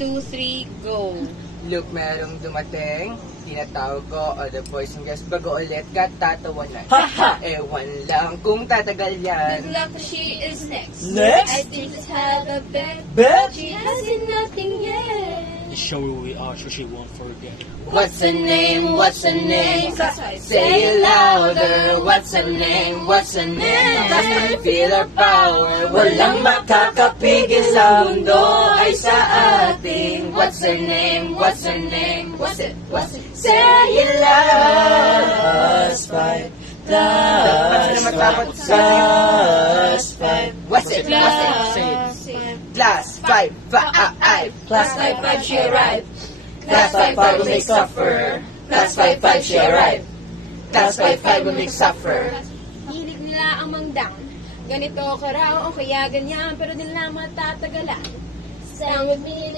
2, 3, go. Look, merong dumating. Tinatawag ko, all the boys and girls. Bago ulit, katatawanan. Ewan lang kung tatagal yan. Good luck, she is next. Next? I think let's have a bet. Bet? She hasn't nothing yet. Show who we are so she won't forget. What's her name? What's her name? Say Say it louder. What's her name? What's her name? Feel her power. Walang makakapigil sa mundo ay sa ating. What's her name? What's her name? What's it? What's it? Say it louder. Plus 5. Plus 5. What's it? What's it? Say it. Plus 5. Plus 5, she arrived. Plus 5 will make suffer. Plus 5 she arrived. Plus 5 will make suffer. Hilig nila ang mang-down. Ganito ka raw o kaya ganyan, pero di nila matatagalan. Sound with me